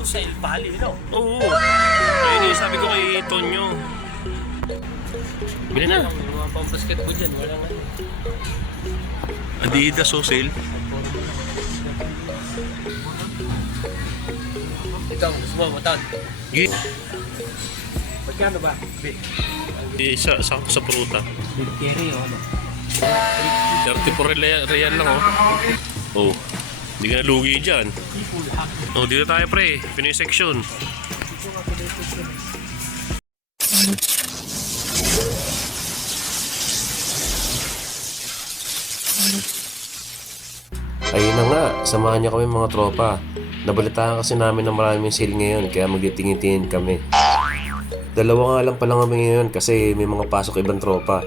Siguro sa El Valle, no? Oo. Ayun yung sabi ko kay Tonyo. Bili na. Yung mga pang-basketball dyan, walang ano. Adidas o sale. Ikaw, gusto mo, matan. Gi- Magkano ba? Big. Isa, isa ako sa pruta. Big carry, oh, ano? 34 real, real lang oh. Oh. Hindi ka nalugi dyan. Oh, dito tayo pre. Pinoy section. Ayun na nga, samahan niyo kami mga tropa. Nabalitaan kasi namin na maraming sale ngayon kaya magtitingin-tingin kami. Dalawa nga lang pala kami ngayon kasi may mga pasok ibang tropa.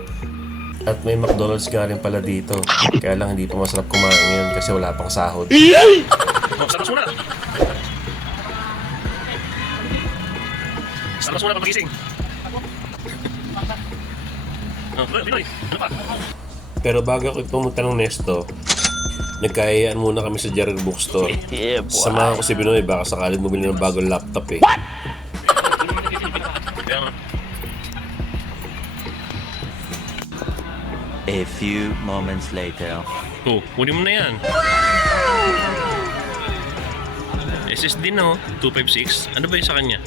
At may McDonald's nga rin pala dito. Kaya lang hindi pa masarap kumain ngayon kasi wala pang sahod. Muna! Salas muna pag magising. Oh, Pinoy, ano pa? Pero bago ako pumunta ng Nesto, nagkayaan muna kami sa Jared Bookstore. Samahan ko si Binoy, baka sakaling bumili ng bagong laptop eh. A few moments later. Oh, kunin mo na yan. SSD na oh, 256. Ano ba yung sa kanya?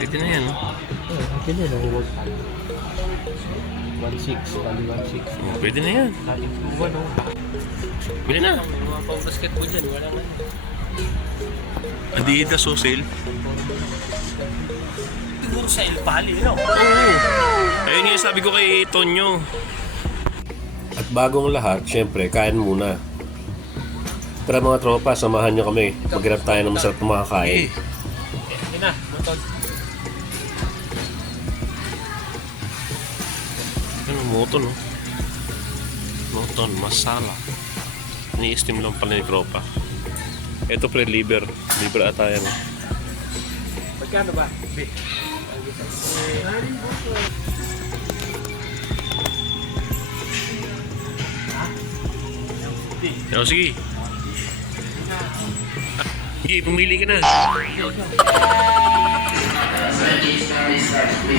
Pwede na yan. oh. Akin na, ka. 1.6, bali 1.6. Oh, pwede na yan. Dating? Bili na. Yung mga pang-basketball dyan, walang ano. Adidas o sale. Siguro sa El Valle, no? Oo. Ayun yung sabi ko kay Tonyo. At bagong lahat, syempre, kain muna. Tara mga tropa, samahan nyo kami. Maghanap tayo ng masarap na makakain. Yun na, matan. Moton, no? Moton, masala. Ni-steam lang pala ni tropa. Ito pre, liver. Liver ata yan. oh. Magkano ba? Big. O, sige. Sige, pumili ka na.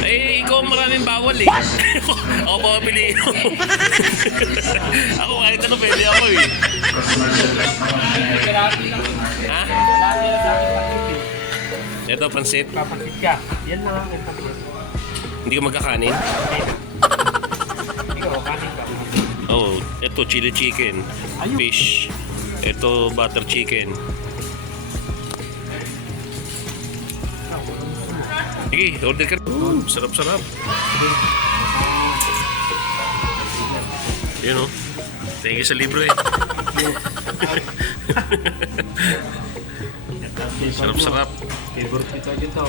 Eh, ikaw ang maraming bawal eh. ako ba pili ako kahit ano pwede ako eh. Ha? Ito, pansit. Papansit ka. Yan lang ang entabi. Hindi ka magkakanin? Ikaw, kanin ka. Oh, ito, chili chicken. Fish. Ito, butter chicken. Sige, order ka. Oh, sarap-sarap. Yun oh. Thank you sa libre. Sarap-sarap. Favorite nito dito.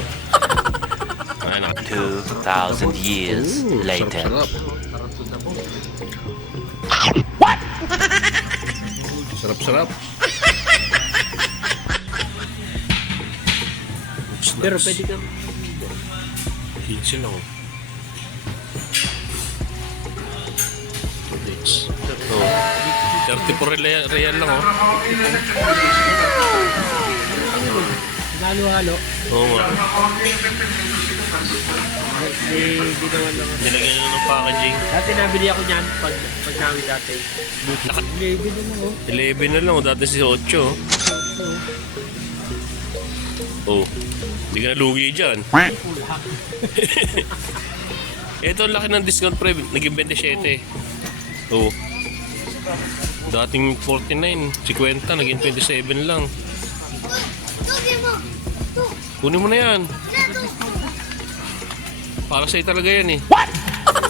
Ay, nak- 2,000 years later. Sarap-sarap. Pero pwede kang Hitch lang. oh. Oh. 34 real, real lang oh. halo-halo. Oo nga. May ginawan lang. Nilagyan na ng packaging. Dati nabili ako niyan pag, pag namin dati. Naka- Maybe na lang oh. 11 na lang oh. Dati si 8 oh. Oh. Hindi ka nalugi dyan. Ito ang laki ng discount pre. Naging 27. Oh. Dating 49, 50, naging 27 lang. Kunin mo na yan. Para sa'yo talaga yan eh. What?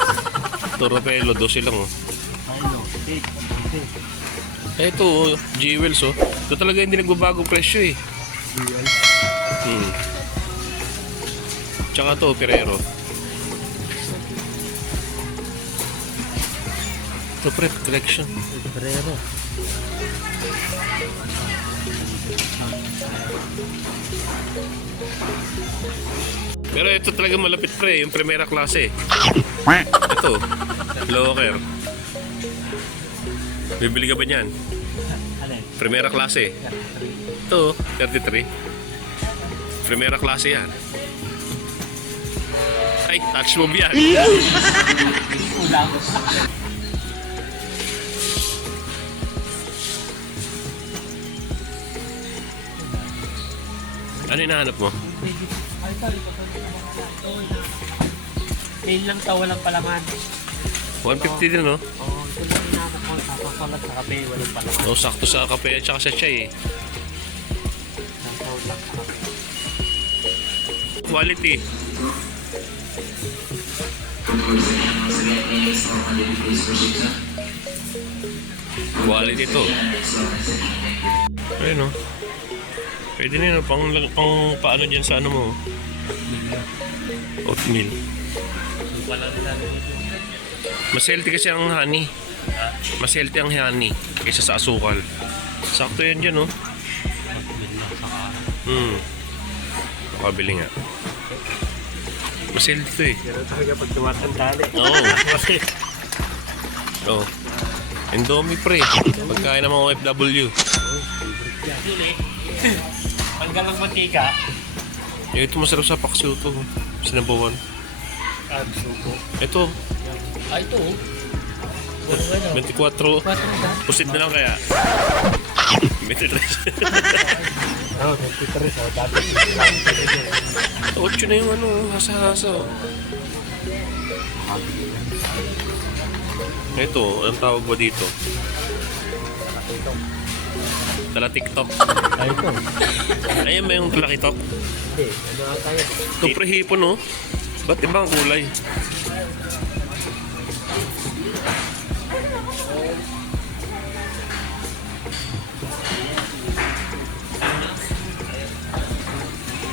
Toropelo, 12 lang oh. Ito, oh, Jewels oh. Ito talaga hindi nagbabago presyo eh. Hmm. Tsaka to, Ferrero. Ito pre, collection. Ferrero. Pero ito talaga malapit pre, yung primera klase. Ito, locker. Bibili ka ba niyan? Primera klase. Ito, 33. Primera klase yan. Ay, touch move yan. Ano hinahanap mo? Ay, sorry. Main lang to, walang palaman. 150 din, no? Oo, ito lang hinahanap ko. Sasasalat sa kape, walang palaman. O, sakto sa kape at saka sa chai, eh. Sasaw lang sa kape. Quality. Quality to. Ayun, no? Pwede na yun, no? pang, pang paano dyan sa ano mo? Oatmeal. Lalagay dito. Mas healthy kasi ang honey. Mas healthy ang honey kaysa sa asukal. Sakto yan dyan, no? Oatmeal araw. Hmm. Makabili nga. Mas healthy to eh. Pero talaga pag tumatanda na eh. Oo. Oo. Indomie pre. Pagkain ng mga OFW. Tanggal ng mantika. Eh, ito masarap sa paksiw to. Sinabawan. Ah, suko. Ito, Ah, ito oh. Puro ano. 24. Quattro ba? Pusit na lang kaya. 23. Oo, 23. So, dati. 8 na yung ano, hasa-hasa. oh. Ito, anong tawag ba dito? Tala TikTok. Ah, ito. Ayan ba yung talakitok? Hindi. Ano ata yun? Ito prehipon, no? Ba't ibang kulay?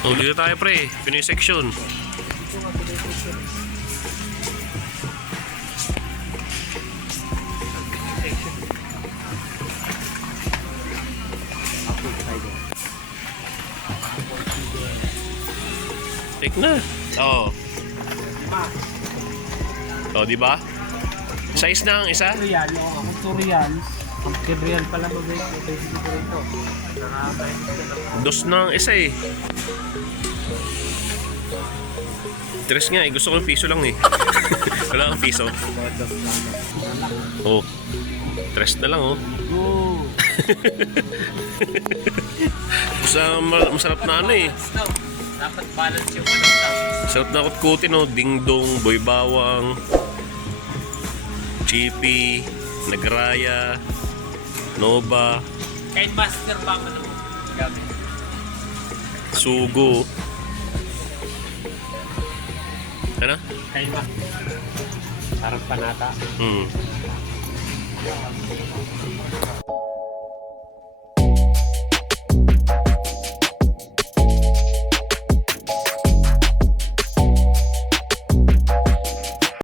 Oh, dito tayo pre. Pinoy section. Take na. Oo. Oh, di ba? Size na ang isa? Real, oo. Kung real pala mo, pwede dito rito. Nakakainis ka lang. Dos na ang isa eh. Tres nga eh. Gusto ko yung piso lang eh. Wala kang piso. Oh. Tres na lang oh. Ma- masarap na ano eh. Dapat balance yung ano. Sarap na kutkutin oh. Ding dong, boy bawang, chippy, nagraya, nova, Kahit master pa ang ano. Gamit. sugo. Ano? Kahit ma. Parang panata. Hmm.